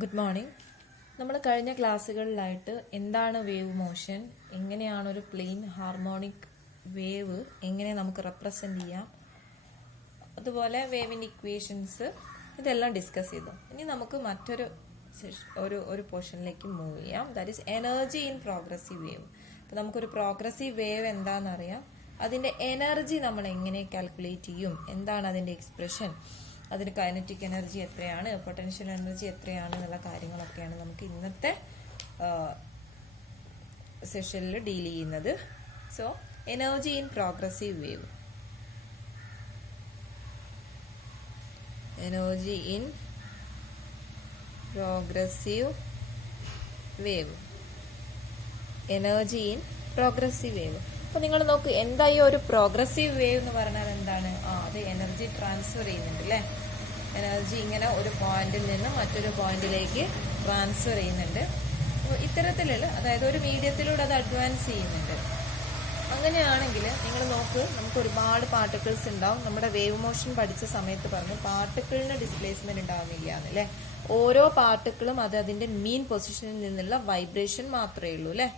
Good morning. നമ്മൾ കഴിഞ്ഞ ക്ലാസ്സുകളിലായിട്ട് എന്താണ് വേവ് മോഷൻ, എങ്ങനെയാണ് ഒരു പ്ലെയിൻ ഹാർമോണിക് വേവ് എങ്ങനെ നമുക്ക് റെപ്രസെന്റ് ചെയ്യാം, അതുപോലെ വേവിൻ്റെ ഇക്വേഷൻസ് ഇതെല്ലാം ഡിസ്കസ് ചെയ്തു. ഇനി നമുക്ക് മറ്റൊരു ഒരു പോർഷനിലേക്ക് മൂവ് ചെയ്യാം. That is energy in progressive wave. അപ്പോൾ നമുക്കൊരു പ്രോഗ്രസീവ് വേവ് എന്താണെന്നറിയാം, അതിൻ്റെ എനർജി നമ്മൾ എങ്ങനെ കാൽക്കുലേറ്റ് ചെയ്യും, എന്താണ് അതിൻ്റെ എക്സ്പ്രഷൻ, അതിന് കൈനറ്റിക് എനർജി എത്രയാണ്, പൊട്ടൻഷ്യൽ എനർജി എത്രയാണ് എന്നുള്ള കാര്യങ്ങളൊക്കെയാണ് നമുക്ക് ഇന്നത്തെ സെഷനിൽ ഡീൽ ചെയ്യുന്നത്. So energy in progressive wave. Energy in progressive wave. Energy in progressive wave. അപ്പൊ നിങ്ങൾ നോക്ക്, എന്താ ഈ ഒരു പ്രോഗ്രസീവ് വേവ് എന്ന് പറഞ്ഞാൽ എന്താണ്? അത് എനർജി ട്രാൻസ്ഫർ ചെയ്യുന്നുണ്ട് അല്ലെ. എനർജി ഇങ്ങനെ ഒരു പോയിന്റിൽ നിന്ന് മറ്റൊരു പോയിന്റിലേക്ക് ട്രാൻസ്ഫർ ചെയ്യുന്നുണ്ട്. അപ്പോൾ ഇത്തരത്തിലുള്ള, അതായത് ഒരു മീഡിയത്തിലൂടെ അത് അഡ്വാൻസ് ചെയ്യുന്നുണ്ട്. അങ്ങനെയാണെങ്കിൽ നിങ്ങൾ നോക്ക്, നമുക്ക് ഒരുപാട് പാർട്ടിക്കിൾസ് ഉണ്ടാവും. നമ്മുടെ വേവ് മോഷൻ പഠിച്ച സമയത്ത് പറഞ്ഞു പാർട്ടിക്കിളിന് ഡിസ്പ്ലേസ്മെന്റ് ഉണ്ടാവുന്നില്ല എന്നല്ലേ. ഓരോ പാർട്ടിക്കിളും അത് അതിന്റെ മീൻ പൊസിഷനിൽ നിന്നുള്ള വൈബ്രേഷൻ മാത്രമേ ഉള്ളൂ അല്ലെ.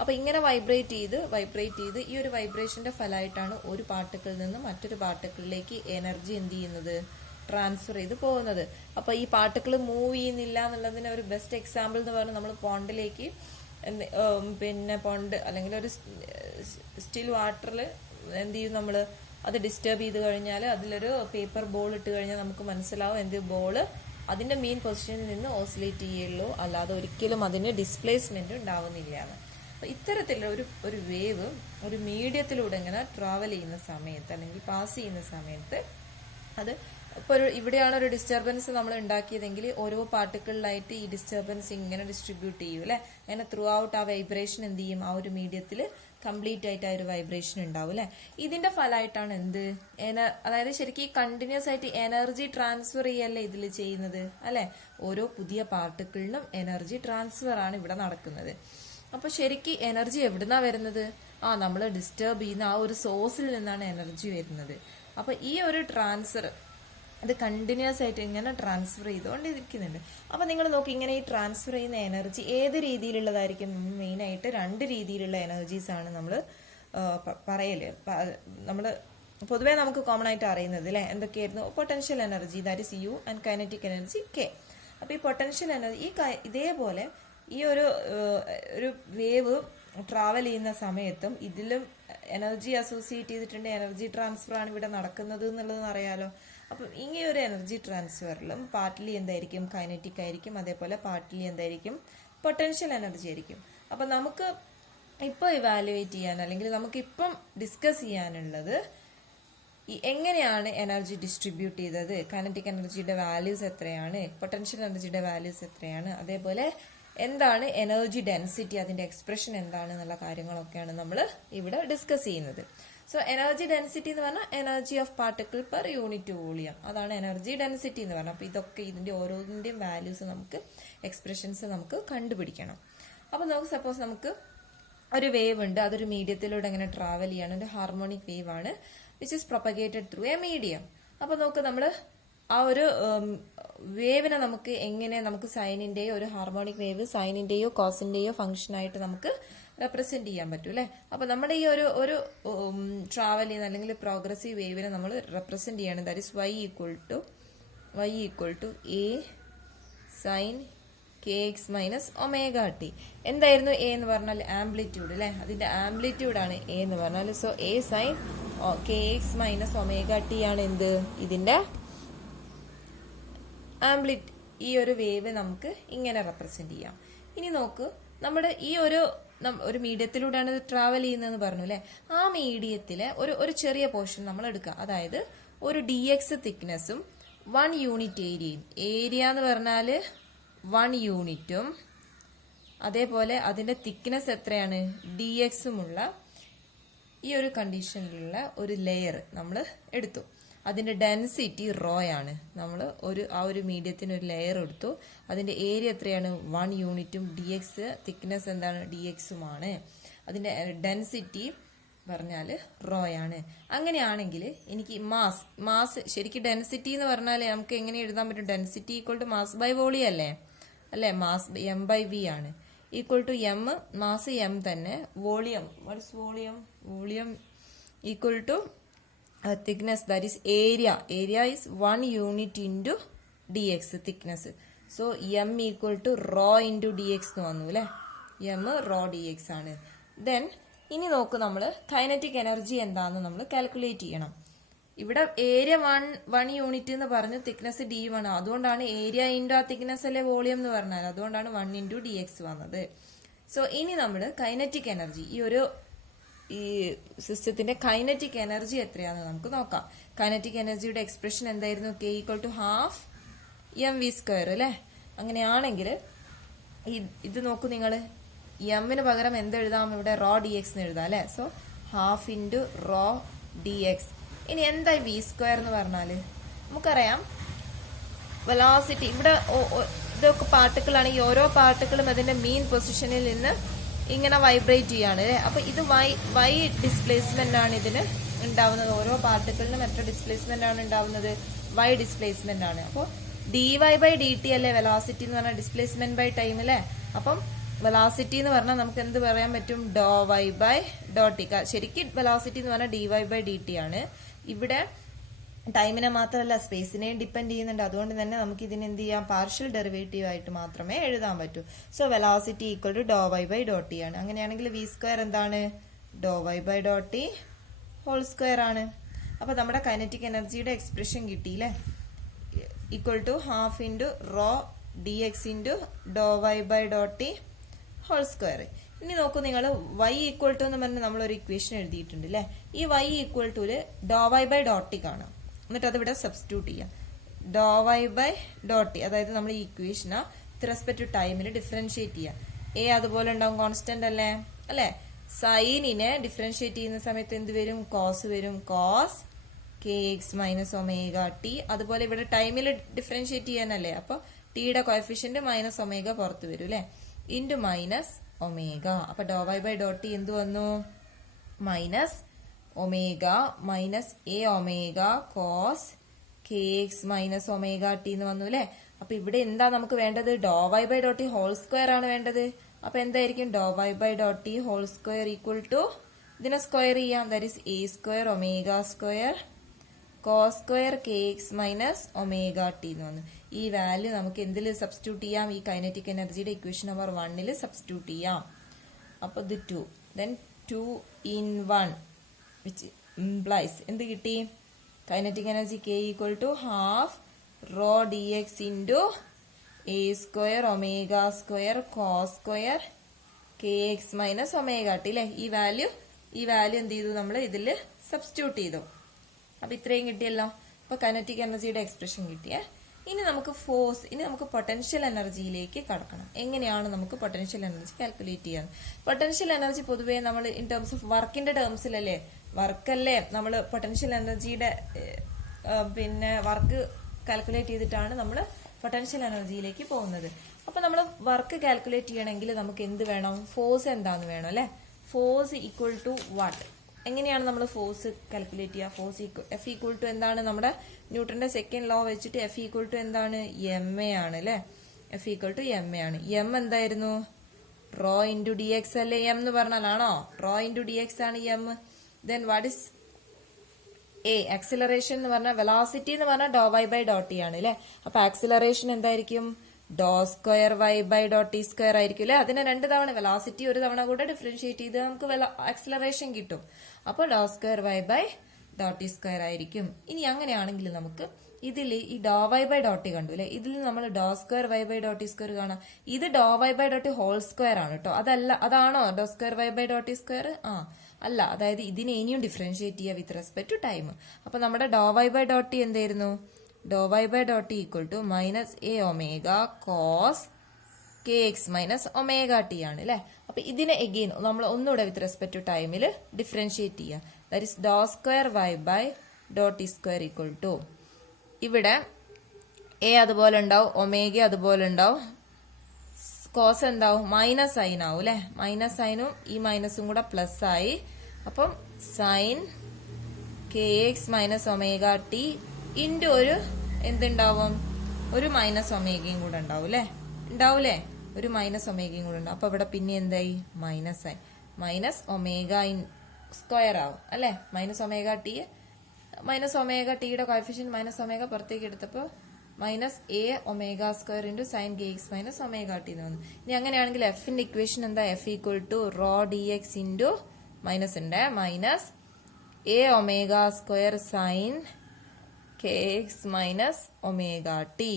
അപ്പൊ ഇങ്ങനെ വൈബ്രേറ്റ് ചെയ്ത് ഈ ഒരു വൈബ്രേഷന്റെ ഫലമായിട്ടാണ് ഒരു പാർട്ടിക്കിളിൽ നിന്ന് മറ്റൊരു പാർട്ടിക്കിളിലേക്ക് എനർജി എന്ത് ചെയ്യുന്നത്, ട്രാൻസ്ഫർ ചെയ്ത് പോകുന്നത്. അപ്പൊ ഈ പാർട്ടിക്കിൾ മൂവ് ചെയ്യുന്നില്ല എന്നുള്ളതിന് ഒരു ബെസ്റ്റ് എക്സാമ്പിൾ എന്ന് പറഞ്ഞാൽ നമ്മൾ പോണ്ടിലേക്ക് പോണ്ട് അല്ലെങ്കിൽ ഒരു സ്റ്റിൽ വാട്ടറിൽ എന്ത് ചെയ്യും, നമ്മൾ അത് ഡിസ്റ്റർബ് ചെയ്ത് കഴിഞ്ഞാൽ അതിലൊരു പേപ്പർ ബോൾ ഇട്ട് കഴിഞ്ഞാൽ നമുക്ക് മനസ്സിലാവും എന്ത് ബോള് അതിന്റെ മെയിൻ പൊസിഷനിൽ നിന്ന് ഓസിലേറ്റ് ചെയ്യുള്ളൂ, അല്ലാതെ ഒരിക്കലും അതിന് ഡിസ്പ്ലേസ്മെന്റ് ഉണ്ടാവുന്നില്ല എന്ന്. അപ്പൊ ഇത്തരത്തിലുള്ള ഒരു വേവ് ഒരു മീഡിയത്തിലൂടെ ഇങ്ങനെ ട്രാവൽ ചെയ്യുന്ന സമയത്ത് അല്ലെങ്കിൽ പാസ് ചെയ്യുന്ന സമയത്ത് അത് ഇപ്പൊ ഇവിടെയാണ് ഒരു ഡിസ്റ്റർബൻസ് നമ്മൾ ഉണ്ടാക്കിയതെങ്കിൽ ഓരോ പാർട്ടിക്കിളിലായിട്ട് ഈ ഡിസ്റ്റർബൻസ് ഇങ്ങനെ ഡിസ്ട്രിബ്യൂട്ട് ചെയ്യും അല്ലെ. അങ്ങനെ ത്രൂ ഔട്ട് ആ വൈബ്രേഷൻ എന്ത് ചെയ്യും, ആ ഒരു മീഡിയത്തിൽ കംപ്ലീറ്റ് ആയിട്ട് ആ ഒരു വൈബ്രേഷൻ ഉണ്ടാവും അല്ലെ. ഇതിന്റെ ഫലമായിട്ടാണ് എന്ത്, അതായത് ശരിക്കും ഈ കണ്ടിന്യൂസ് ആയിട്ട് എനർജി ട്രാൻസ്ഫർ ചെയ്യല്ലേ ഇതിൽ ചെയ്യുന്നത് അല്ലെ. ഓരോ പുതിയ പാർട്ടിക്കിളിനും എനർജി ട്രാൻസ്ഫർ ആണ് ഇവിടെ നടക്കുന്നത്. അപ്പൊ ശരിക്കും എനർജി എവിടുന്നാ വരുന്നത്? നമ്മൾ ഡിസ്റ്റർബ് ചെയ്യുന്ന ആ ഒരു സോഴ്സിൽ നിന്നാണ് എനർജി വരുന്നത്. അപ്പൊ ഈ ഒരു ട്രാൻസ്ഫർ അത് കണ്ടിന്യൂസ് ആയിട്ട് ഇങ്ങനെ ട്രാൻസ്ഫർ ചെയ്തുകൊണ്ടിരിക്കുന്നുണ്ട്. അപ്പൊ നിങ്ങൾ നോക്കി, ഇങ്ങനെ ഈ ട്രാൻസ്ഫർ ചെയ്യുന്ന എനർജി ഏത് രീതിയിലുള്ളതായിരിക്കും? മെയിൻ ആയിട്ട് രണ്ട് രീതിയിലുള്ള എനർജീസ് ആണ് നമ്മൾ പറയല്. നമ്മൾ പൊതുവേ നമുക്ക് കോമൺ ആയിട്ട് അറിയുന്നത് അല്ലെ എന്തൊക്കെയായിരുന്നു? Potential energy that is you and kinetic energy K. അപ്പൊ ഈ പൊട്ടൻഷ്യൽ എനർജി ഇതേപോലെ ഈ ഒരു വേവ് ട്രാവൽ ചെയ്യുന്ന സമയത്തും ഇതിലും എനർജി അസോസിയേറ്റ് ചെയ്തിട്ടുണ്ട്. എനർജി ട്രാൻസ്ഫർ ആണ് ഇവിടെ നടക്കുന്നത് എന്നുള്ളത് അറിയാലോ. അപ്പം ഈ ഒരു എനർജി ട്രാൻസ്ഫറിലും പാർട്ട്ലി എന്തായിരിക്കും, കൈനറ്റിക് ആയിരിക്കും, അതേപോലെ പാർട്ട്ലി എന്തായിരിക്കും, പൊട്ടൻഷ്യൽ എനർജി ആയിരിക്കും. അപ്പൊ നമുക്ക് ഇപ്പോൾ ഇവാലുവേറ്റ് ചെയ്യാൻ അല്ലെങ്കിൽ നമുക്ക് ഇപ്പം ഡിസ്കസ് ചെയ്യാനുള്ളത് എങ്ങനെയാണ് എനർജി ഡിസ്ട്രിബ്യൂട്ട് ചെയ്തത്, കൈനറ്റിക് എനർജിയുടെ വാല്യൂസ് എത്രയാണ്, പൊട്ടൻഷ്യൽ എനർജിയുടെ വാല്യൂസ് എത്രയാണ്, അതേപോലെ എന്താണ് എനർജി ഡെൻസിറ്റി, അതിന്റെ എക്സ്പ്രഷൻ എന്താണ് എന്നുള്ള കാര്യങ്ങളൊക്കെയാണ് നമ്മൾ ഇവിടെ ഡിസ്കസ് ചെയ്യുന്നത്. സോ എനർജി ഡെൻസിറ്റി എന്ന് പറഞ്ഞാൽ energy of particle per unit volume, അതാണ് എനർജി ഡെൻസിറ്റി എന്ന് പറഞ്ഞാൽ. അപ്പൊ ഇതൊക്കെ ഇതിന്റെ ഓരോന്നിന്റെയും വാല്യൂസ് നമുക്ക്, എക്സ്പ്രഷൻസ് നമുക്ക് കണ്ടുപിടിക്കണം. അപ്പൊ നമുക്ക് സപ്പോസ് നമുക്ക് ഒരു വേവ് ഉണ്ട്, അതൊരു മീഡിയത്തിലൂടെ ഇങ്ങനെ ട്രാവൽ ചെയ്യാണ്, ഒരു ഹാർമോണിക് വേവ് ആണ് which is propagated through A medium. അപ്പൊ നമുക്ക് നമ്മള് ആ ഒരു വേവിനെ നമുക്ക് എങ്ങനെ, നമുക്ക് സൈനിന്റെയോ, ഒരു ഹാർമോണിക് വേവ് സൈനിന്റെയോ കോസിന്റെയോ ഫംഗ്ഷൻ ആയിട്ട് നമുക്ക് റെപ്രസെന്റ് ചെയ്യാൻ പറ്റും അല്ലെ. അപ്പൊ നമ്മുടെ ഈ ഒരു ട്രാവൽ ചെയ്യുന്ന അല്ലെങ്കിൽ പ്രോഗ്രസീവ് വേവിനെ നമ്മൾ റെപ്രസെന്റ് ചെയ്യണം. That is y equal to a sine kx minus omega t. എന്തായിരുന്നു എ എന്ന് പറഞ്ഞാൽ? ആംപ്ലിറ്റ്യൂഡ് അല്ലെ. അതിന്റെ ആംപ്ലിറ്റ്യൂഡ് ആണ് എ എന്ന് പറഞ്ഞാൽ. So a sine kx minus omega T ആണ് എന്ത്, ഇതിന്റെ ഈ ഒരു വേവ് നമുക്ക് ഇങ്ങനെ റെപ്രസെന്റ് ചെയ്യാം. ഇനി നോക്ക്, നമ്മുടെ ഈ ഒരു മീഡിയത്തിലൂടെയാണ് ഇത് ട്രാവൽ ചെയ്യുന്നതെന്ന് പറഞ്ഞു അല്ലെ. ആ മീഡിയത്തിലെ ഒരു ചെറിയ പോർഷൻ നമ്മൾ എടുക്കുക. അതായത് ഒരു dx തിക്നെസ്സും 1 യൂണിറ്റ് ഏരിയയും. ഏരിയ എന്ന് പറഞ്ഞാൽ 1 യൂണിറ്റും അതേപോലെ അതിന്റെ തിക്നെസ് എത്രയാണ്, dxുമുള്ള ഈ ഒരു കണ്ടീഷനിലുള്ള ഒരു ലെയർ നമ്മൾ എടുത്തു. അതിന്റെ ഡെൻസിറ്റി റോ ആണ്. നമ്മൾ ആ ഒരു മീഡിയത്തിന് ഒരു ലെയർ എടുത്തു. അതിന്റെ ഏരിയ എത്രയാണ്, 1 യൂണിറ്റും dx തിക്നെസ് എന്താണ്, dxുമാണ്. അതിന്റെ ഡെൻസിറ്റി പറഞ്ഞാൽ റോ ആണ്. അങ്ങനെയാണെങ്കിൽ എനിക്ക് മാസ് ശരിക്കും ഡെൻസിറ്റി എന്ന് പറഞ്ഞാൽ നമുക്ക് എങ്ങനെ എഴുതാൻ പറ്റും? Density equal to mass by volume അല്ലേ. അല്ലെ, മാസ് എം ബൈ വി ആണ്. Equal to M, mass M തന്നെ, volume, what is volume? Volume equal to thickness, that is area. Area is 1 unit into dx, thickness. So m equal to rho into dx എന്ന് വന്നു അല്ലേ. m rho dx ആണ്. Then ഇനി നോക്ക്, നമ്മൾ kinetic energy എന്താണെന്ന് നമ്മൾ കാൽക്കുലേറ്റ് ചെയ്യണം. ഇവിടെ ഏരിയ 1 യൂണിറ്റ് എന്ന് പറഞ്ഞു, തിക്നെസ് d1 ആണ്. അതുകൊണ്ടാണ് ഏരിയ ഇൻറ്റു ആ തിക്നെസ് അല്ലേ വോളിയം എന്ന് പറഞ്ഞാൽ, അതുകൊണ്ടാണ് 1 ഇൻറ്റു ഡി എക്സ് വന്നത്. സോ ഇനി നമ്മൾ കൈനറ്റിക് എനർജി, ഈ സിസ്റ്റത്തിന്റെ കൈനറ്റിക് എനർജി എത്രയാണെന്ന് നമുക്ക് നോക്കാം. കൈനറ്റിക് എനർജിയുടെ എക്സ്പ്രഷൻ എന്തായിരുന്നു? k equal to half m v square അല്ലെ. അങ്ങനെയാണെങ്കിൽ ഇത് നോക്കൂ നിങ്ങൾ, എമ്മിന് പകരം എന്തെഴുതാം? ഇവിടെ റോ ഡി എക്സ് എന്ന് എഴുതാം അല്ലെ. So half into rho D X. ഇനി എന്തായി വി സ്ക്വയർ എന്ന് പറഞ്ഞാല്? നമുക്കറിയാം വെലോസിറ്റി, ഇവിടെ ഇതൊക്കെ പാർട്ടിക്കിളാണ്. ഈ ഓരോ പാർട്ടിക്കിളും അതിന്റെ മീൻ പൊസിഷനിൽ നിന്ന് ഇങ്ങനെ വൈബ്രേറ്റ് ചെയ്യാണ് അല്ലെ. അപ്പൊ ഇത് വൈ ഡിസ്പ്ലേസ്മെന്റ് ആണ് ഇതിന് ഉണ്ടാവുന്നത്. ഓരോ പാർട്ടിക്കിളിനും എത്ര ഡിസ്പ്ലേസ്മെന്റ് ആണ് ഉണ്ടാവുന്നത്? വൈ ഡിസ്പ്ലേസ്മെന്റ് ആണ്. അപ്പോൾ d y by d t അല്ലേ വെലോസിറ്റി എന്ന് പറഞ്ഞാൽ, ഡിസ്പ്ലേസ്മെന്റ് ബൈ ടൈം അല്ലേ. അപ്പം വെലോസിറ്റി എന്ന് പറഞ്ഞാൽ നമുക്ക് എന്ത് പറയാൻ പറ്റും? ഡോ വൈ ബൈ ഡോ ടി. ശരിക്കും വെലോസിറ്റി എന്ന് പറഞ്ഞാൽ d y by d t ആണ്. ഇവിടെ ടൈമിനെ മാത്രമല്ല സ്പേസിനെയും ഡിപ്പെൻഡ് ചെയ്യുന്നുണ്ട്. അതുകൊണ്ട് തന്നെ നമുക്ക് ഇതിന് എന്ത് ചെയ്യാം? പാർഷ്യൽ ഡെറിവേറ്റീവ് ആയിട്ട് മാത്രമേ എഴുതാൻ പറ്റൂ. സോ വെലോസിറ്റി ഈക്വൽ ടു ഡോ വൈ ബൈ ഡോ ടി ആണ്. അങ്ങനെയാണെങ്കിൽ വി സ്ക്വയർ എന്താണ്? ഡോ വൈ ബൈ ഡോ ടി ഹോൾ സ്ക്വയർ ആണ്. അപ്പൊ നമ്മുടെ കൈനറ്റിക് എനർജിയുടെ എക്സ്പ്രഷൻ കിട്ടിയില്ലേ? Equal to half into rho D X into ഡോ വൈ ബൈ ഡോ ടി ഹോൾ സ്ക്വയർ. ഇനി നോക്കൂ നിങ്ങൾ, y ഈക്വൽ ടു എന്ന് പറഞ്ഞ് നമ്മളൊരു ഇക്വേഷൻ എഴുതിയിട്ടുണ്ട് അല്ലെ. ഈ y ഈക്വൽ ടു ഡോ വൈ ബൈ ഡോ ടി കാണാം. എന്നിട്ട് അതിവിടെ സബ്സ്റ്റിറ്റ്യൂട്ട് ചെയ്യാം. ഡോ വൈ ബൈ ഡോ ടി, അതായത് നമ്മൾ ഈ ഇക്വേഷന് വിത്ത് റെസ്പെക്ട് ടു ടൈമിൽ ഡിഫറൻഷിയേറ്റ് ചെയ്യാം. എ അതുപോലെ ഉണ്ടാവും, കോൺസ്റ്റന്റ് അല്ലേ അല്ലെ. സൈനിനെ ഡിഫറൻഷിയേറ്റ് ചെയ്യുന്ന സമയത്ത് എന്ത് വരും? കോസ് വരും. Cos K X minus omega t. അതുപോലെ ഇവിടെ ടൈമിൽ ഡിഫറൻഷിയേറ്റ് ചെയ്യാനല്ലേ, അപ്പൊ ടിയുടെ കോഎഫിഷ്യന്റ് മൈനസ് ഒമേഗ പുറത്ത് വരും അല്ലെ, ഇൻറ്റു മൈനസ് ഒമേഗ. അപ്പൊ ഡോ വൈ ബൈ ഡോ ടി എന്ത് വന്നു? Minus omega minus A omega cos K X minus omega T എന്ന് വന്നു അല്ലെ. അപ്പൊ ഇവിടെ എന്താ നമുക്ക് വേണ്ടത്? ഡോ വൈ ബൈ ഡോ ടി ഹോൾ സ്ക്വയർ ആണ് വേണ്ടത്. അപ്പൊ എന്തായിരിക്കും? ഡോ വൈ ബൈ ഡോ T whole square equal to, ഇതിനെ സ്ക്വയർ ചെയ്യാം, that is A square omega square cos square K X minus omega T എന്ന് വന്നു. ഈ വാല്യൂ നമുക്ക് എന്തിൽ സബ്സ്റ്റിറ്റ്യൂട്ട് ചെയ്യാം? ഈ കൈനറ്റിക് എനർജിയുടെ ഇക്വേഷൻ നമ്പർ 1 സബ്സ്റ്റിറ്റ്യൂട്ട് ചെയ്യാം. അപ്പൊ ഇത് 2, then 2 in 1 which implies എന്ത് കിട്ടി? Kinetic energy k equal to half rho D X into a square omega square cos square K X minus omega t അല്ലെ. ഈ വാല്യൂ എന്ത് ചെയ്തു? നമ്മൾ ഇതിൽ സബ്സ്റ്റിറ്റ്യൂട്ട് ചെയ്തു. അപ്പൊ ഇത്രയും കിട്ടിയല്ലോ. അപ്പൊ കൈനറ്റിക് എനർജിയുടെ എക്സ്പ്രഷൻ കിട്ടിയേ. ഇനി നമുക്ക് ഫോഴ്സ്, ഇനി നമുക്ക് പൊട്ടൻഷ്യൽ എനർജിയിലേക്ക് കടക്കണം. എങ്ങനെയാണ് നമുക്ക് പൊട്ടൻഷ്യൽ എനർജി കാൽക്കുലേറ്റ് ചെയ്യാൻ? പൊട്ടൻഷ്യൽ എനർജി പൊതുവേ നമ്മൾ ഇൻ ടേംസ് ഓഫ് വർക്കിന്റെ ടേംസിലല്ലേ, വർക്കല്ലേ നമ്മൾ പൊട്ടൻഷ്യൽ എനർജിയുടെ പിന്നെ വർക്ക് കാൽക്കുലേറ്റ് ചെയ്തിട്ടാണ് നമ്മൾ പൊട്ടൻഷ്യൽ എനർജിയിലേക്ക് പോകുന്നത്. അപ്പൊ നമ്മൾ വർക്ക് കാൽക്കുലേറ്റ് ചെയ്യണമെങ്കിൽ നമുക്ക് എന്ത് വേണം? ഫോഴ്സ് എന്താന്ന് വേണം അല്ലെ. Force equal to what? എങ്ങനെയാണ് നമ്മൾ ഫോഴ്സ് കാൽക്കുലേറ്റ് ചെയ്യുക? ഫോഴ്സ് എഫ് ഈക്വൽ ടു എന്താണ്? നമ്മുടെ ന്യൂട്ടന്റെ സെക്കൻഡ് ലോ വെച്ചിട്ട് എഫ് ഈക്വൽ ടു എന്താണ്? എം എ ആണ് അല്ലെ. F equal to m a ആണ്. എം എന്തായിരുന്നു? റോ ഇൻറ്റു ഡി എക്സ് അല്ലേ എം എന്ന് പറഞ്ഞാലാണോ? റോ ഇൻറ്റു ഡി എക്സ് ആണ് m. Then what is a? Acceleration എന്ന് പറഞ്ഞാൽ, വെലോസിറ്റി എന്ന് പറഞ്ഞാൽ ഡോ വൈ ബൈ ഡോ ടി ആണ് അല്ലെ. അപ്പൊ ആക്സിലറേഷൻ എന്തായിരിക്കും? ഡോ സ്ക്വയർ വൈ ബൈ ഡോ ടി സ്ക്വയർ ആയിരിക്കും അല്ലെ. അതിനെ 2 തവണ, വെലോസിറ്റി ഒരു തവണ കൂടെ ഡിഫറൻഷിയേറ്റ് ചെയ്ത് നമുക്ക് ആക്സിലറേഷൻ കിട്ടും. അപ്പൊ ഡോ സ്ക്വയർ വൈ ബൈ ഡോ ടി സ്ക്വയർ ആയിരിക്കും. ഇനി അങ്ങനെയാണെങ്കിൽ നമുക്ക് ഇതിൽ ഈ ഡോ വൈ ബൈ ഡോ ടി കണ്ടു അല്ലെ, ഇതിൽ നമ്മൾ ഡോ സ്ക്വയർ വൈ ബൈ ഡോ ടി സ്ക്വയർ കാണാം. ഇത് ഡോ വൈ ബൈ ഡോ ടി ഹോൾ സ്ക്വയർ ആണ് കേട്ടോ. അതാണോ ഡോ സ്ക്വയർ വൈ ബൈ ഡോ ടി സ്ക്വയർ? അല്ല. അതായത് ഇതിനെ ഇനിയും ഡിഫറൻഷിയേറ്റ് ചെയ്യുക വിത്ത് റെസ്പെക്ട് ടു ടൈം. അപ്പൊ നമ്മുടെ ഡോ വൈ ബൈ ഡോ ടി എന്തായിരുന്നു? ഡോ വൈ ബൈ ഡോ T equal to minus A omega cos K X minus omega T ആണ് അല്ലെ. അപ്പൊ ഇതിനെ എഗെയിൻ നമ്മൾ ഒന്നുകൂടെ വിത്ത് റെസ്പെക്ട് ടു ടൈമിൽ ഡിഫറൻഷിയേറ്റ് ചെയ്യുക. ദാറ്റ് ഇസ് ഡോ സ്ക്വയർ വൈ ബൈ ഡോ ടി സ്ക്വയർ ഈക്വൽ ടു, ഇവിടെ എ അതുപോലെ ഉണ്ടാവും, ഒമേഗ അതുപോലെ ഉണ്ടാവും, കോസ് എന്താവും? മൈനസ് സൈൻ ആവും അല്ലെ. മൈനസ് സൈനും ഈ മൈനസും കൂടെ പ്ലസ് ആയി. അപ്പം sine K X minus omega t into ഒരു എന്തുണ്ടാവും? ഒരു മൈനസ് ഒമേഗയും കൂടെ ഉണ്ടാവും അല്ലെ. ഉണ്ടാവൂലേ? ഒരു മൈനസ് ഒമേഗയും കൂടെ ഉണ്ട്. അപ്പൊ ഇവിടെ പിന്നെ എന്തായി? മൈനസ് ആയി. മൈനസ് ഒമേഗ ഇൻ സ്ക്വയർ ആവും അല്ലെ? മൈനസ് ഒമേഗ ടിയുടെ കോഎഫിഷ്യന്റ് മൈനസ് ഒമേഗ പുറത്തേക്ക് എടുത്തപ്പോ minus A omega square into sine K X minus omega T എന്ന് വന്നു. ഇനി അങ്ങനെയാണെങ്കിൽ എഫിന്റെ ഇക്വേഷൻ എന്താ? F equal to rho D X into minus ഉണ്ട് minus A omega square sine K X minus omega T.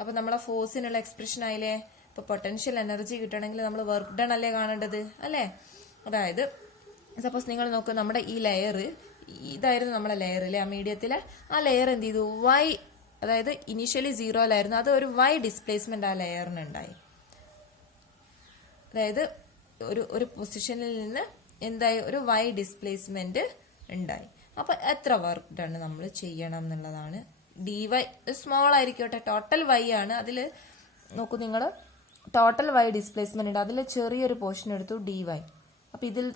അപ്പൊ നമ്മളെ ഫോഴ്സിനുള്ള എക്സ്പ്രഷൻ ആയില്ലേ? ഇപ്പൊ പൊട്ടൻഷ്യൽ എനർജി കിട്ടണമെങ്കിൽ നമ്മൾ വർക്ക് ഡൺ അല്ലേ കാണേണ്ടത് അല്ലേ? അതായത് സപ്പോസ് നിങ്ങൾ നോക്കുക, നമ്മുടെ ഈ ലെയർ ഇതായിരുന്നു നമ്മളെ ലെയർ അല്ലേ? ആ മീഡിയത്തിലെ ആ ലെയർ എന്ത് ചെയ്തു? വൈ, അതായത് ഇനീഷ്യലി സീറോയിലായിരുന്നു, അത് ഒരു വൈ ഡിസ്പ്ലേസ്മെന്റ് ആ ലെയറിന് ഉണ്ടായി. അതായത് ഒരു പൊസിഷനിൽ നിന്ന് എന്തായി? ഒരു വൈ ഡിസ്പ്ലേസ്മെന്റ് ഉണ്ടായി. അപ്പൊ എത്ര വർക്ക് ഡൺ നമ്മൾ ചെയ്യണം എന്നുള്ളതാണ്. ഡി വൈ സ്മോൾ ആയിരിക്കട്ടെ, ടോട്ടൽ വൈ ആണ്. അതിൽ നോക്കൂ നിങ്ങൾ, ടോട്ടൽ വൈ ഡിസ്പ്ലേസ്മെന്റ് ഉണ്ട്, അതിൽ ചെറിയൊരു പോർഷൻ എടുത്തു ഡി വൈ. അപ്പൊ ഇതിൽ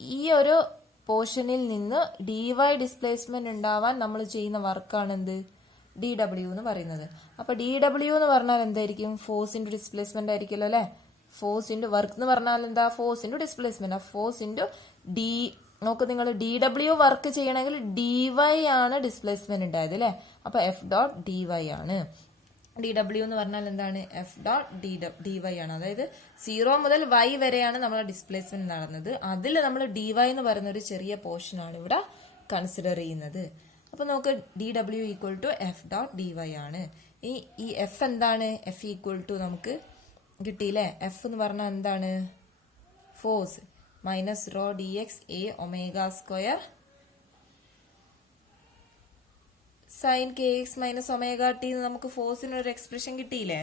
ഈ ഒരു പോർഷനിൽ നിന്ന് ഡി വൈ ഡിസ്പ്ലേസ്മെന്റ് ഉണ്ടാവാൻ നമ്മൾ ചെയ്യുന്ന വർക്കാണ് എന്ത്? ഡി ഡബ്ല്യു എന്ന് പറയുന്നത്. അപ്പൊ ഡി ഡബ്ല്യു എന്ന് പറഞ്ഞാൽ എന്തായിരിക്കും? ഫോഴ്സ് ഇൻറ്റു ഡിസ്പ്ലേസ്മെന്റ് ആയിരിക്കുമല്ലോ അല്ലെ? ഫോഴ്സ് ഇൻറ്റു വർക്ക് എന്ന് പറഞ്ഞാൽ എന്താ? Force into displacement. Force into D, നോക്ക് നിങ്ങൾ, ഡി ഡബ്ല്യു വർക്ക് ചെയ്യണമെങ്കിൽ ഡി വൈ ആണ് ഡിസ്പ്ലേസ്മെന്റ് ഉണ്ടായത് അല്ലെ? അപ്പൊ എഫ് ഡോട്ട് ഡി വൈ ആണ്. ഡി ഡബ്ല്യു എന്ന് പറഞ്ഞാൽ എന്താണ്? എഫ് ഡോട്ട് ഡി വൈ ആണ്. അതായത് 0 മുതൽ വൈ വരെയാണ് നമ്മളെ ഡിസ്പ്ലേസ്മെന്റ് നടന്നത്. അതിൽ നമ്മൾ ഡി വൈ എന്ന് പറയുന്ന ഒരു ചെറിയ പോർഷൻ ആണ് ഇവിടെ കൺസിഡർ ചെയ്യുന്നത്. അപ്പൊ നമുക്ക് ഡി ഡബ്ല്യു equal to f dot d y ആണ്. ഈ എഫ് എന്താണ്? എഫ് ഈക്വൽ ടു നമുക്ക് കിട്ടിയില്ലേ? എഫ് എന്ന് പറഞ്ഞാൽ എന്താണ്? Force minus rho D x A omega square sine K X minus omega T നമുക്ക് ഫോഴ്സിന് ഒരു എക്സ്പ്രഷൻ കിട്ടിയില്ലേ?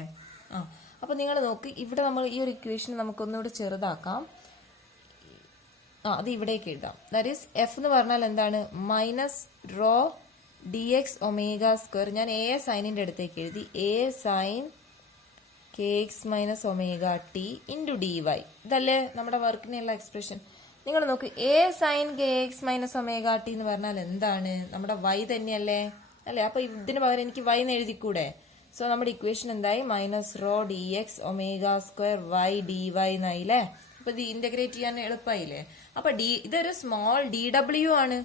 അപ്പൊ നിങ്ങൾ നോക്ക്, ഇവിടെ നമ്മൾ ഈ ഒരു ഇക്വേഷൻ നമുക്കൊന്നുകൂടെ ചെറുതാക്കാം. അത് ഇവിടേക്ക് എഴുതാം. ദാറ്റ് ഈസ് എഫ് എന്ന് പറഞ്ഞാൽ എന്താണ്? Minus rho D X omega square. ഞാൻ എ സൈനിന്റെ അടുത്തേക്ക് എഴുതി. A sine K X minus omega t into d y. ഇതല്ലേ നമ്മുടെ വർക്കിനുള്ള എക്സ്പ്രഷൻ? നിങ്ങൾ നോക്ക്, a sine K X minus omega T എന്ന് പറഞ്ഞാൽ എന്താണ്? നമ്മുടെ വൈ തന്നെയല്ലേ അല്ലെ? അപ്പൊ ഇതിന് പകരം എനിക്ക് വൈ എന്ന് എഴുതിക്കൂടെ? സോ നമ്മുടെ ഇക്വേഷൻ എന്തായി? Minus rho D X omega square Y D Y എന്നായില്ലേ? അപ്പൊ ഇത് ഇന്റഗ്രേറ്റ് ചെയ്യാൻ എളുപ്പമായില്ലേ? അപ്പൊ ഇതൊരു സ്മോൾ ഡി ഡബ്ല്യു ആണ്.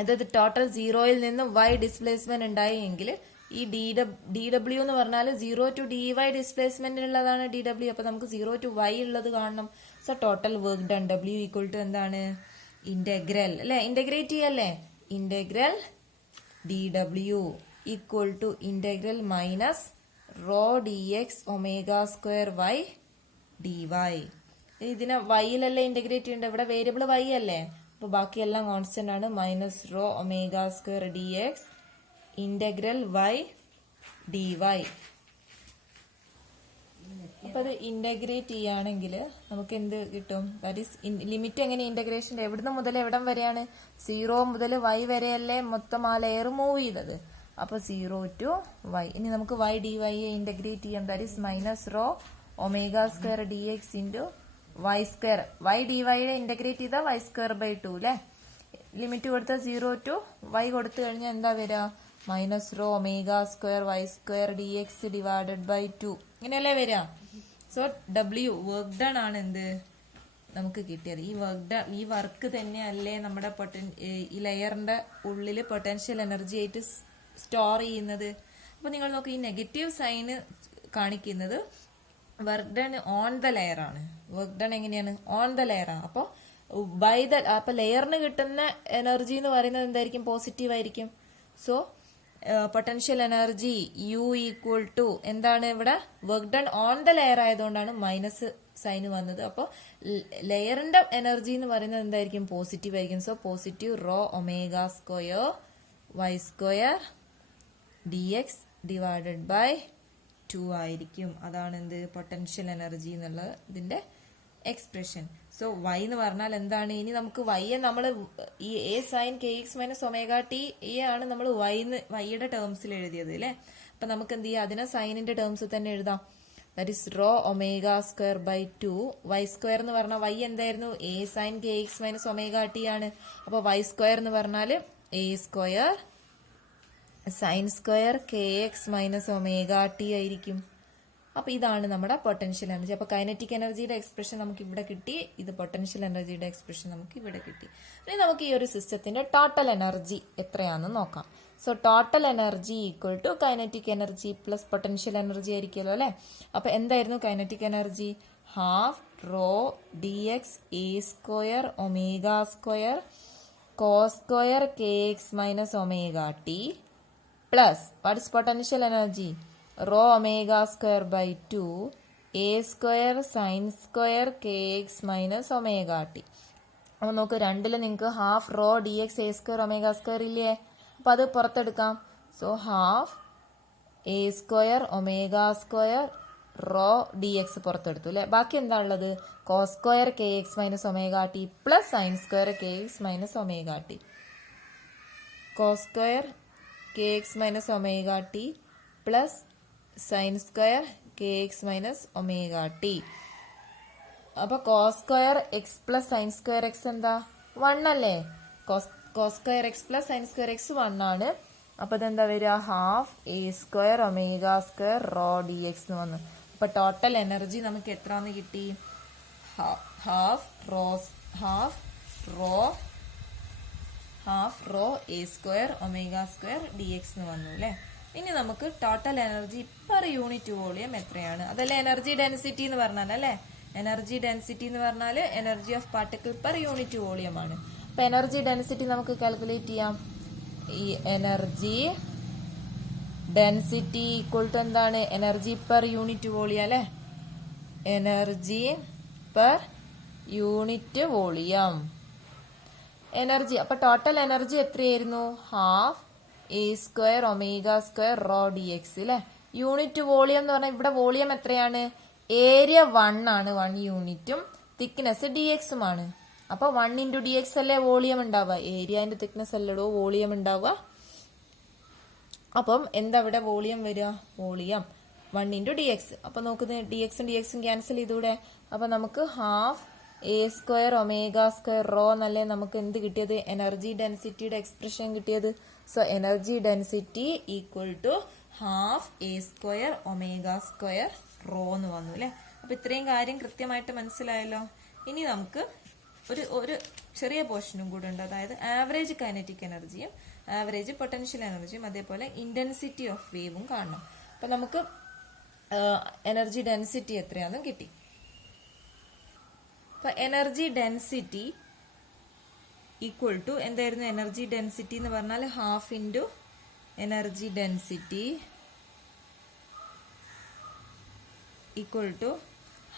അതായത് ടോട്ടൽ 0യിൽ നിന്ന് വൈ ഡിസ്പ്ലേസ്മെന്റ് ഉണ്ടായി എങ്കിൽ ഈ ഡി ഡബ്ല്യു എന്ന് പറഞ്ഞാൽ 0 ടു ഡി വൈ ഡിസ്പ്ലേസ്മെന്റ് ഉള്ളതാണ് ഡി ഡബ്ല്യു. അപ്പൊ നമുക്ക് 0 ടു വൈ ഉള്ളത് കാണണം. സോ ടോട്ടൽ വർക്ക് ഡൺ ഡബ്ല്യു ഈക്വൽ ടു എന്താണ്? ഇന്റഗ്രൽ അല്ലെ? ഇന്റഗ്രേറ്റ് ചെയ്യല്ലേ? ഇന്റഗ്രൽ ഡി ഡബ്ല്യു equal to integral minus rho D X omega square Y D y. ഇതിനെ വൈയിലല്ലേ ഇന്റഗ്രേറ്റ് ചെയ്യേണ്ടത്? ഇവിടെ വേരിയബിൾ വൈ അല്ലേ? അപ്പൊ ബാക്കിയെല്ലാം കോൺസ്റ്റന്റ് ആണ്. Minus rho omega square d x integral y D y. അപ്പൊ അത് ഇന്റഗ്രേറ്റ് ചെയ്യുകയാണെങ്കിൽ നമുക്ക് എന്ത് കിട്ടും? ദാറ്റ് ഈസ് ലിമിറ്റ് എങ്ങനെ ഇന്റഗ്രേഷന്റെ എവിടുന്ന് മുതൽ എവിടം വരെയാണ്? 0 മുതൽ വൈ വരെയല്ലേ മൊത്തം ആ ലെയർ മൂവ് ചെയ്തത്. അപ്പൊ 0 ടു വൈ. ഇനി നമുക്ക് വൈ ഡി വൈ ഇന്റഗ്രേറ്റ് ചെയ്യാം. That is minus rho omega square d X into y square. Y D y integrate ചെയ്താൽ വൈ സ്ക്വയർ ബൈ 2 അല്ലെ? ലിമിറ്റ് കൊടുത്താൽ 0 ടു വൈ കൊടുത്തു കഴിഞ്ഞാൽ എന്താ വരിക? Minus rho omega square y square d x divided by 2 ഇങ്ങനെയല്ലേ വരിക? So W work done ആണ് എന്ത് നമുക്ക് കിട്ടിയത്. ഈ വർക്ക് തന്നെ അല്ലേ നമ്മുടെ ഈ ലെയറിന്റെ ഉള്ളിൽ പൊട്ടൻഷ്യൽ എനർജി ആയിട്ട് സ്റ്റോർ ചെയ്യുന്നത്. അപ്പൊ നിങ്ങൾ നോക്ക്, ഈ നെഗറ്റീവ് സൈന് കാണിക്കുന്നത് work done on the layer ആണ്. വർക്ക് ഡൺ എങ്ങനെയാണ്? ഓൺ ദ ലെയർ ആണ്. അപ്പൊ അപ്പൊ ലെയറിന് കിട്ടുന്ന എനർജി എന്ന് പറയുന്നത് എന്തായിരിക്കും? പോസിറ്റീവ് ആയിരിക്കും. So potential energy u equal to എന്താണ്? ഇവിടെ work done on the layer ആയതുകൊണ്ടാണ് മൈനസ് സൈന് വന്നത്. അപ്പോൾ ലെയറിന്റെ എനർജി എന്ന് പറയുന്നത് എന്തായിരിക്കും? പോസിറ്റീവ് ആയിരിക്കും. So positive rho omega square y square d x divided by 2 ആയിരിക്കും. അതാണ് എന്ത്? പൊട്ടൻഷ്യൽ എനർജി എന്നുള്ള ഇതിന്റെ എക്സ്പ്രഷൻ. സോ വൈ എന്ന് പറഞ്ഞാൽ എന്താണ്? ഇനി നമുക്ക് വൈയെ നമ്മൾ ഈ a sine K X minus omega T ആണ് നമ്മൾ വൈയുടെ ടേംസിൽ എഴുതിയത് അല്ലെ? അപ്പൊ നമുക്ക് എന്ത് ചെയ്യാം? അതിനെ സൈനിന്റെ ടേംസിൽ തന്നെ എഴുതാം. That is rho omega square by 2. Y square എന്ന് പറഞ്ഞാൽ വൈ എന്തായിരുന്നു? A sine K X minus omega T ആണ്. അപ്പൊ വൈ സ്ക്വയർ എന്ന് പറഞ്ഞാൽ a square sine square K X minus omega t ആയിരിക്കും. അപ്പൊ ഇതാണ് നമ്മുടെ പൊട്ടൻഷ്യൽ എനർജി. അപ്പൊ കൈനറ്റിക് എനർജിയുടെ എക്സ്പ്രഷൻ നമുക്ക് ഇവിടെ കിട്ടി, ഇത് പൊട്ടൻഷ്യൽ എനർജിയുടെ എക്സ്പ്രഷൻ നമുക്ക് ഇവിടെ കിട്ടി. ഇനി നമുക്ക് ഈ ഒരു സിസ്റ്റത്തിന്റെ ടോട്ടൽ എനർജി എത്രയാണെന്ന് നോക്കാം. So total energy equal to kinetic energy plus potential energy ആയിരിക്കുമല്ലോ അല്ലെ. അപ്പൊ എന്തായിരുന്നു kinetic energy? Half rho D x a square omega square cos square K X minus omega T plus what is potential energy? Rho omega square by 2 a square sine square K X minus omega T. അപ്പൊ നോക്ക്, രണ്ടില് നിങ്ങൾക്ക് half rho D x a square omega square ഇല്ലേ? അപ്പൊ അത് പുറത്തെടുക്കാം. So half A square omega square rho D X പുറത്തെടുത്തു അല്ലെ. ബാക്കി എന്താ ഉള്ളത്? Cos square K X minus omega T plus sine square K X minus omega T. Cos square K X minus omega T plus sine square K X minus omega T. അപ്പൊ cos square X plus sine square X എന്താ? 1 അല്ലേ? Cos square X plus sine square X 1 ആണ്. അപ്പൊ ഇതെന്താ വരിക? Half A square omega square rho D X എന്ന് വന്നു. അപ്പൊ ടോട്ടൽ എനർജി നമുക്ക് എത്രന്ന് കിട്ടി? Half rho A square omega square d X എന്ന് വന്നു അല്ലെ. ഇനി നമുക്ക് total energy per unit volume എത്രയാണ്? അതല്ലേ എനർജി ഡെൻസിറ്റി എന്ന് പറഞ്ഞാൽ അല്ലെ. എനർജി ഡെൻസിറ്റി എന്ന് പറഞ്ഞാൽ energy of particle per unit volume ആണ്. അപ്പൊ എനർജി ഡെൻസിറ്റി നമുക്ക് കാൽക്കുലേറ്റ് ചെയ്യാം. ഈ എനർജി ഡെൻസിറ്റി ഈക്വൽ ടു എന്താണ്? എനർജി പെർ യൂണിറ്റ് വോളിയം അല്ലെ. Energy per unit volume energy. അപ്പൊ ടോട്ടൽ എനർജി എത്രയായിരുന്നു? Half A square omega square rho D X അല്ലെ. യൂണിറ്റ് വോളിയം എന്ന് പറഞ്ഞാൽ ഇവിടെ വോളിയം എത്രയാണ്? ഏരിയ 1 ആണ്, 1 യൂണിറ്റും തിക്നെസ് ഡി എക്സുമാണ്. അപ്പൊ 1 ഇൻറ്റു ഡി എക്സ് അല്ലേ വോളിയം ഉണ്ടാവുക. ഏരിയന്റെ തിക്നെസ് അല്ലടോ വോളിയം ഉണ്ടാവുക. അപ്പം എന്താ ഇവിടെ വോളിയം വരിക? Volume 1 into d x. അപ്പൊ നോക്കുന്നത് ഡി എക്സും ക്യാൻസൽ ചെയ്തൂടെ. അപ്പൊ നമുക്ക് half A square omega square rho എന്നല്ലേ നമുക്ക് എന്ത് കിട്ടിയത്? എനർജി ഡെൻസിറ്റിയുടെ എക്സ്പ്രഷൻ കിട്ടിയത്. So energy density equal to half A square omega square rho എന്ന് വന്നു അല്ലെ. അപ്പൊ ഇത്രയും കാര്യം കൃത്യമായിട്ട് മനസ്സിലായല്ലോ. ഇനി നമുക്ക് ഒരു ചെറിയ പോർഷനും കൂടെ ഉണ്ട്. അതായത് ആവറേജ് കൈനറ്റിക് എനർജിയും ആവറേജ് പൊട്ടൻഷ്യൽ എനർജിയും അതേപോലെ ഇന്റൻസിറ്റി ഓഫ് വേവും കാണണം. അപ്പൊ നമുക്ക് എനർജി ഡെൻസിറ്റി എത്രയാണെന്നും കിട്ടി. അപ്പൊ എനർജി ഡെൻസിറ്റി ഈക്വൽ ടു എന്തായിരുന്നു? എനർജി ഡെൻസിറ്റി എന്ന് പറഞ്ഞാൽ half into energy density equal to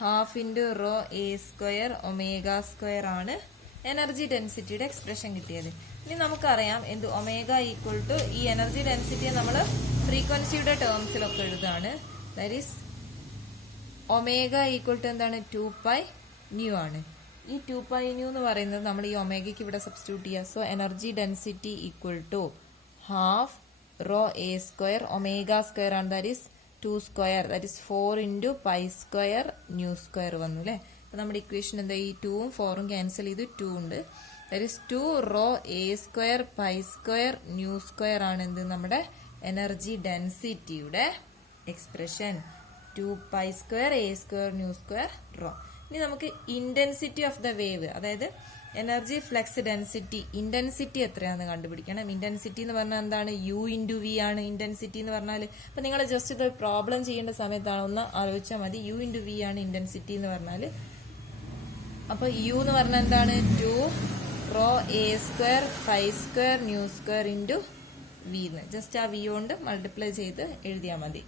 half into rho A square omega square ആണ് എനർജി ഡെൻസിറ്റിയുടെ എക്സ്പ്രഷൻ കിട്ടിയത്. ഇനി നമുക്കറിയാം എന്ത്? ഒമേഗ ഈക്വൽ ടു ഈ എനർജി ഡെൻസിറ്റിയെ നമ്മൾ ഫ്രീക്വൻസിയുടെ ടേംസിലൊക്കെ എഴുതാണ്. That is omega equal to എന്താണ്? 2π ന്യൂ ആണ്. ഈ 2π ന്യൂ എന്ന് പറയുന്നത് നമ്മൾ ഈ ഒമേഗയ്ക്ക് ഇവിടെ സബ്സ്റ്റിറ്റ്യൂട്ട് ചെയ്യുക. So energy density equal to half rho A square omega square ആണ്. That is 2 square, that is 4 into pi square nu square വന്നു അല്ലെ. അപ്പൊ നമ്മുടെ ഇക്വേഷൻ എന്താ? ഈ 2ഉം 4ഉം ക്യാൻസൽ ചെയ്ത് 2 ഉണ്ട്. That is 2 rho A square pi square nu square ആണ് എന്ത്? നമ്മുടെ എനർജി ഡെൻസിറ്റിയുടെ expression. 2π square A square nu square rho. ഇനി നമുക്ക് ഇന്റൻസിറ്റി ഓഫ് ദ വേവ്, അതായത് എനർജി ഫ്ലക്സ് ഡെൻസിറ്റി ഇന്റൻസിറ്റി എത്രയാണെന്ന് കണ്ടുപിടിക്കണം. ഇന്റൻസിറ്റി എന്ന് പറഞ്ഞാൽ എന്താണ്? യു ഇൻറ്റു വി ആണ് ഇന്റൻസിറ്റി എന്ന് പറഞ്ഞാൽ. അപ്പൊ നിങ്ങൾ ജസ്റ്റ് ഇത് പ്രോബ്ലം ചെയ്യേണ്ട സമയത്താണ് ഒന്ന് ആലോചിച്ചാൽ മതി. യു ഇൻറ്റു വി ആണ് ഇന്റൻസിറ്റി എന്ന് പറഞ്ഞാൽ. അപ്പൊ യു എന്ന് പറഞ്ഞാൽ എന്താണ്? 2 rho A square pi square nu square into v എന്ന് ജസ്റ്റ് ആ വി കൊണ്ട് മൾട്ടിപ്ലൈ ചെയ്ത് എഴുതിയാൽ മതി.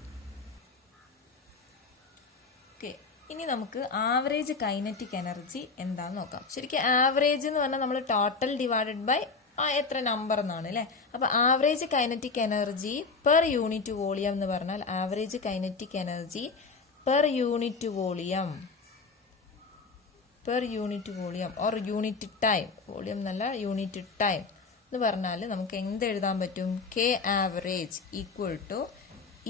ഓക്കെ, ഇനി നമുക്ക് ആവറേജ് കൈനറ്റിക് എനർജി എന്താന്ന് നോക്കാം. ശരിക്കും ആവറേജ് എന്ന് പറഞ്ഞാൽ നമ്മൾ ടോട്ടൽ ഡിവൈഡഡ് ബൈ എത്ര നമ്പർ എന്നാണ് അല്ലെ. അപ്പൊ average kinetic energy per unit volume എന്ന് പറഞ്ഞാൽ average kinetic energy per unit volume or unit time, volume എന്നല്ല യൂണിറ്റ് ടൈം എന്ന് പറഞ്ഞാൽ നമുക്ക് എന്ത് എഴുതാൻ പറ്റും? K average equal to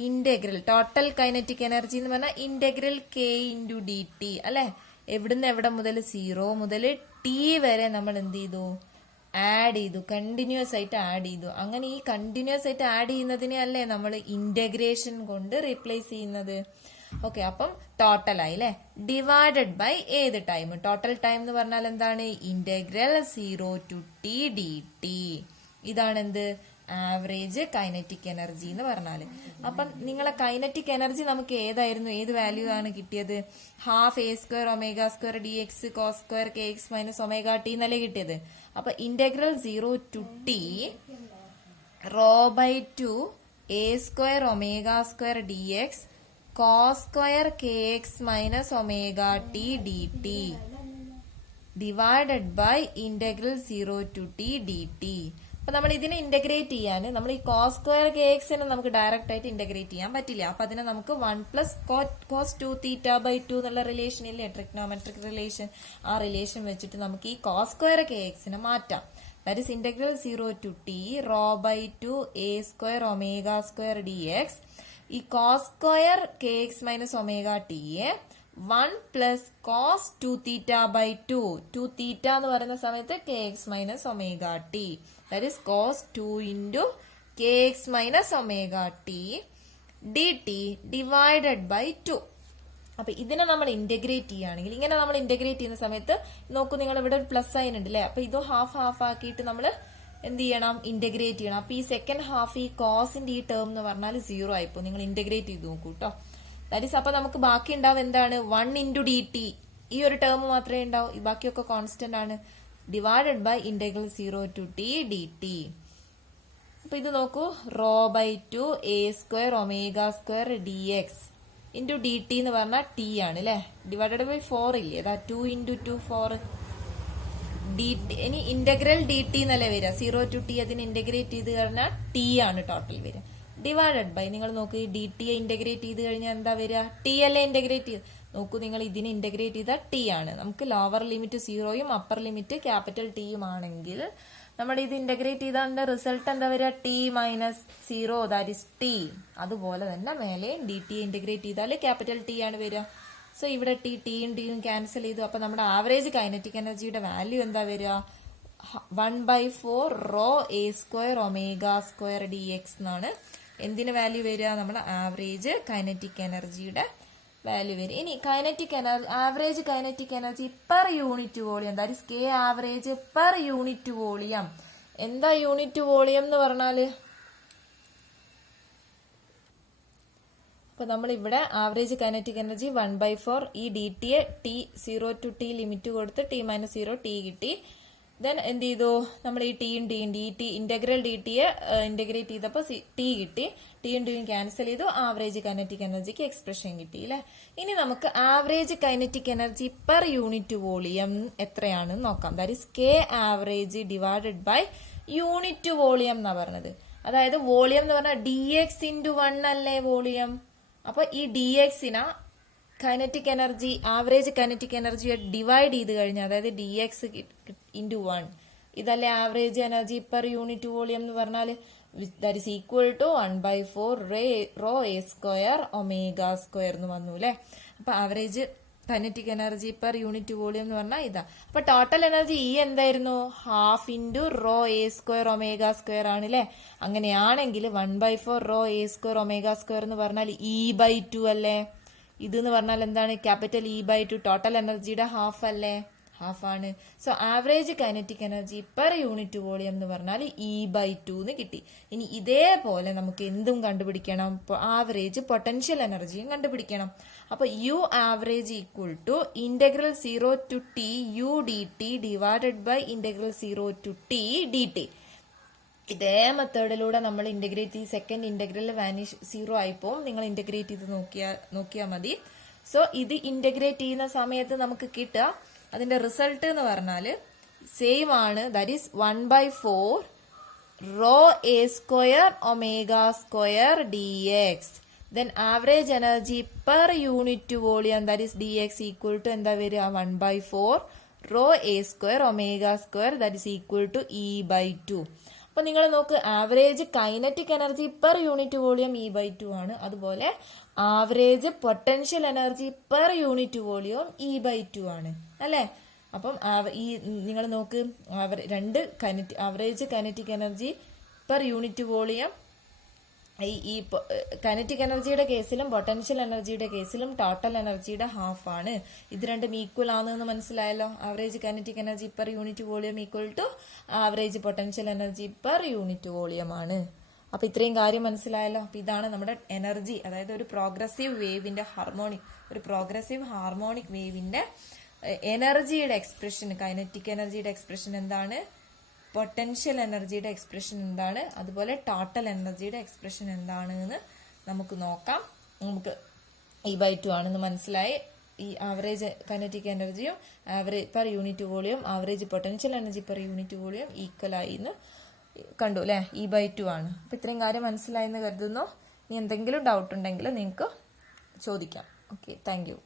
integral total kinetic energy എന്ന് പറഞ്ഞാൽ integral k into d t അല്ലെ. എവിടുന്ന് എവിടെ മുതൽ? 0 മുതൽ ടി വരെ നമ്മൾ എന്ത് ചെയ്തു? ആഡ് ചെയ്തു, കണ്ടിന്യൂസ് ആയിട്ട് ആഡ് ചെയ്തു. അങ്ങനെ ഈ കണ്ടിന്യൂസ് ആയിട്ട് ആഡ് ചെയ്യുന്നതിനെ അല്ലേ നമ്മൾ ഇന്റഗ്രേഷൻ കൊണ്ട് റീപ്ലേസ് ചെയ്യുന്നത്. ഓക്കെ, അപ്പം ടോട്ടൽ ആയി അല്ലെ. ഡിവൈഡഡ് ബൈ ഏത് ടൈം? ടോട്ടൽ ടൈം എന്ന് പറഞ്ഞാൽ എന്താണ്? Integral 0 to t dt. ഇതാണ് എന്ത്? ആവറേജ് കൈനറ്റിക് എനർജി എന്ന് പറഞ്ഞാല്. അപ്പം നിങ്ങളെ കൈനറ്റിക് എനർജി നമുക്ക് ഏതായിരുന്നു? ഏത് വാല്യൂ ആണ് കിട്ടിയത്? Half a square omega square d x cos square K X minus omega t എന്നല്ലേ കിട്ടിയത്. അപ്പൊ integral 0 to t rho by 2 a square omega square d x cos square K X minus omega t d t divided by integral 0 to t dt. അപ്പൊ നമ്മൾ ഇതിനെ integrate ചെയ്യാൻ നമ്മൾ ഈ cos square k എക്സിനെ നമുക്ക് ഡയറക്റ്റ് ആയിട്ട് integrate ചെയ്യാൻ പറ്റില്ല. അപ്പൊ അതിനെ നമുക്ക് 1 പ്ലസ് കോസ് 2 തീറ്റ ബൈ 2 എന്നുള്ള റിലേഷൻ ഇല്ലേ, ട്രിഗ്നോമെട്രിക് റിലേഷൻ. ആ റിലേഷൻ വെച്ചിട്ട് നമുക്ക് ഈ കോസ് സ്ക്വയർ കെ എക്സിനെ മാറ്റാം. That is integral 0 to t rho by 2 a square omega square d x. ഈ cos square K X minus omega ടിയെ 1 plus cos 2 theta by 2. 2 theta എന്ന് പറയുന്ന സമയത്ത് k X minus omega t. That is cos 2 into k X minus omega t d t divided by 2. അപ്പൊ ഇതിനെ നമ്മൾ integrate ചെയ്യുകയാണെങ്കിൽ, ഇങ്ങനെ നമ്മൾ ഇന്റഗ്രേറ്റ് ചെയ്യുന്ന സമയത്ത് നോക്കൂ, നിങ്ങൾ ഇവിടെ ഒരു പ്ലസ് സൈൻ ഉണ്ട് അല്ലെ. അപ്പൊ ഇത് ഹാഫ് ഹാഫ് ആക്കിയിട്ട് നമ്മൾ എന്ത് ചെയ്യണം? ഇന്റഗ്രേറ്റ് ചെയ്യണം. അപ്പൊ ഈ സെക്കൻഡ് ഹാഫ് ഈ കോസിന്റെ ഈ ടേം എന്ന് പറഞ്ഞാൽ 0 ആയിപ്പോ. നിങ്ങൾ ഇന്റഗ്രേറ്റ് ചെയ്ത് നോക്കൂ കേട്ടോ. ദാറ്റ് ഈസ് അപ്പൊ നമുക്ക് ബാക്കി ഉണ്ടാവും എന്താണ്? 1 ഇൻറ്റു ഡി ടി. ഈ ഒരു ടേം മാത്രമേ ഉണ്ടാവും, ഈ ബാക്കിയൊക്കെ കോൺസ്റ്റന്റ് ആണ്. Divided by integral 0 to t dt. അപ്പൊ ഇത് നോക്കൂ, rho by 2 a square omega square d X into d t എന്ന് പറഞ്ഞാൽ ടി ആണ് അല്ലെ. ഡിവൈഡഡ് ബൈ 4 ഇല്ലേ, അതാ 2 ഇൻറ്റു 2 4 ഡി ടി. ഇനി ഇന്റഗ്രൽ ഡി ടി എന്നല്ലേ വരിക? 0 to t അതിന് ഇന്റഗ്രേറ്റ് ചെയ്ത് കഴിഞ്ഞാൽ ടി ആണ് ടോട്ടൽ വരിക. ഡിവൈഡഡ് ബൈ നിങ്ങൾ നോക്കൂ, ഈ ഡി ടിയെ ഇന്റഗ്രേറ്റ് ചെയ്ത് കഴിഞ്ഞാൽ എന്താ വരിക? ടി അല്ലേ ഇന്റഗ്രേറ്റ് ചെയ്ത്. നോക്കൂ നിങ്ങൾ, ഇതിനെ ഇന്റഗ്രേറ്റ് ചെയ്താൽ ടി ആണ്. നമുക്ക് ലോവർ ലിമിറ്റ് 0യും അപ്പർ ലിമിറ്റ് ക്യാപിറ്റൽ ടിയും ആണെങ്കിൽ നമ്മുടെ ഇത് ഇന്റഗ്രേറ്റ് ചെയ്താൽ റിസൾട്ട് എന്താ വരിക? T minus 0, that is t. അതുപോലെ തന്നെ മേലെ ഡി ടി ഇന്റഗ്രേറ്റ് ചെയ്താൽ ക്യാപിറ്റൽ ടി ആണ് വരിക. സോ ഇവിടെ ടിയും ടിയും ക്യാൻസൽ ചെയ്തു. അപ്പൊ നമ്മുടെ ആവറേജ് കൈനറ്റിക് എനർജിയുടെ വാല്യൂ എന്താ വരിക? 1/4 rho A square omega square d x എന്നാണ് എന്തിന് വാല്യൂ വരിക? നമ്മുടെ ആവറേജ് കൈനറ്റിക് എനർജിയുടെ വാല്യൂ വരും. ഇനി kinetic energy, average kinetic energy per unit volume, that is k average per unit volume. എന്താ യൂണിറ്റ് വോളിയം എന്ന് പറഞ്ഞാല്? അപ്പൊ നമ്മൾ ഇവിടെ ആവറേജ് കൈനറ്റിക് എനർജി 1/4 ഈ ഡി ടിയെ ടി 0 to t ലിമിറ്റ് കൊടുത്ത് ടി മൈനസ് 0 ടി കിട്ടി. ദെൻ എന്ത് ചെയ്തു? നമ്മൾ ഈ ടിയും ഡി ടി ഇന്റഗ്രൽ ഡി ടിയെ ഇന്റഗ്രേറ്റ് ചെയ്തപ്പോൾ ടി കിട്ടി. ടിയും ടിയും ക്യാൻസൽ ചെയ്തു. ആവറേജ് കൈനറ്റിക് എനർജിക്ക് എക്സ്പ്രഷൻ കിട്ടി അല്ലെ. ഇനി നമുക്ക് average kinetic energy per unit volume എത്രയാണെന്ന് നോക്കാം. That is k average divided by unit volume എന്നാ പറഞ്ഞത്. അതായത് വോളിയം എന്ന് പറഞ്ഞാൽ ഡി എക്സ് ഇൻറ്റു 1 അല്ലേ വോളിയം. അപ്പൊ ഈ ഡി എക്സിന കൈനറ്റിക് എനർജി, ആവറേജ് കൈനറ്റിക് എനർജിയെ ഡിവൈഡ് ചെയ്ത് കഴിഞ്ഞാൽ, അതായത് ഡി എക്സ് ഇൻറ്റു 1, ഇതല്ലേ average energy per unit volume എന്ന് പറഞ്ഞാൽ. That is equal to 1/4 rho A square omega square എന്ന് വന്നു അല്ലെ. അപ്പൊ average kinetic energy per unit volume എന്ന് പറഞ്ഞാൽ ഇതാ. അപ്പൊ ടോട്ടൽ എനർജി ഈ എന്തായിരുന്നു? Half into rho A square omega square ആണ് അല്ലെ. അങ്ങനെയാണെങ്കിൽ 1/4 rho A square omega square എന്ന് പറഞ്ഞാൽ E/2 അല്ലേ. ഇതെന്ന് പറഞ്ഞാൽ എന്താണ്? Capital E/2. ടോട്ടൽ എനർജിയുടെ ഹാഫ് അല്ലേ? ഹാഫ് ആണ്. So average kinetic energy per unit volume എന്ന് പറഞ്ഞാൽ E/2 എന്ന് കിട്ടി. ഇനി ഇതേപോലെ നമുക്ക് എന്തും കണ്ടുപിടിക്കണം? ആവറേജ് പൊട്ടൻഷ്യൽ എനർജിയും കണ്ടുപിടിക്കണം. അപ്പൊ u average equal to integral 0 to t u d t divided by integral 0 to t d t. ഇതേ മെത്തേഡിലൂടെ നമ്മൾ ഇന്റഗ്രേറ്റ് ചെയ്ത് സെക്കൻഡ് ഇന്റഗ്രൽ വാനിഷ് 0 ആയിപ്പോ നിങ്ങൾ ഇന്റഗ്രേറ്റ് ചെയ്ത് നോക്കിയാൽ മതി. സോ ഇത് ഇന്റഗ്രേറ്റ് ചെയ്യുന്ന സമയത്ത് നമുക്ക് കിട്ടുക അതിന്റെ റിസൾട്ട് എന്ന് പറഞ്ഞാല് സെയിം ആണ്. That is 1/4 rho A square omega square d x. Then average energy per unit volume, that is d x equal to എന്താ വരിക? 1/4 rho A square omega square that is equal to E/2. അപ്പൊ നിങ്ങൾ നോക്ക്, average kinetic energy per unit volume E/2 ആണ്. അതുപോലെ average potential energy per unit volume E/2 ആണ് അല്ലെ. അപ്പം ഈ നിങ്ങൾ നോക്ക്, രണ്ട് average kinetic energy per unit volume ഈ കൈനറ്റിക് എനർജിയുടെ കേസിലും പൊട്ടൻഷ്യൽ എനർജിയുടെ കേസിലും ടോട്ടൽ എനർജിയുടെ ഹാഫ് ആണ്. ഇത് രണ്ടും ഈക്വൽ ആണെന്ന് മനസ്സിലായല്ലോ. Average kinetic energy per unit volume equal to average potential energy per unit volume ആണ്. അപ്പൊ ഇത്രയും കാര്യം മനസ്സിലായല്ലോ. അപ്പൊ ഇതാണ് നമ്മുടെ എനർജി, അതായത് ഒരു പ്രോഗ്രസീവ് വേവിന്റെ ഹാർമോണിക് വേവിന്റെ എനർജിയുടെ എക്സ്പ്രഷൻ, കൈനറ്റിക് എനർജിയുടെ എക്സ്പ്രഷൻ എന്താണ്, പൊട്ടൻഷ്യൽ എനർജിയുടെ എക്സ്പ്രഷൻ എന്താണ്, അതുപോലെ ടോട്ടൽ എനർജിയുടെ എക്സ്പ്രഷൻ എന്താണ് എന്ന് നമുക്ക് നോക്കാം. നമുക്ക് E/2 ആണെന്ന് മനസ്സിലായി. ഈ ആവറേജ് കൈനറ്റിക് എനർജിയും average per unit volume average potential energy per unit volume equal ആയി എന്ന് കണ്ടു അല്ലെ. E/2 ആണ്. അപ്പൊ ഇത്രയും കാര്യം മനസ്സിലായെന്ന് കരുതുന്നു. ഇനി എന്തെങ്കിലും ഡൗട്ട് ഉണ്ടെങ്കിൽ നിങ്ങൾക്ക് ചോദിക്കാം. Okay, thank you.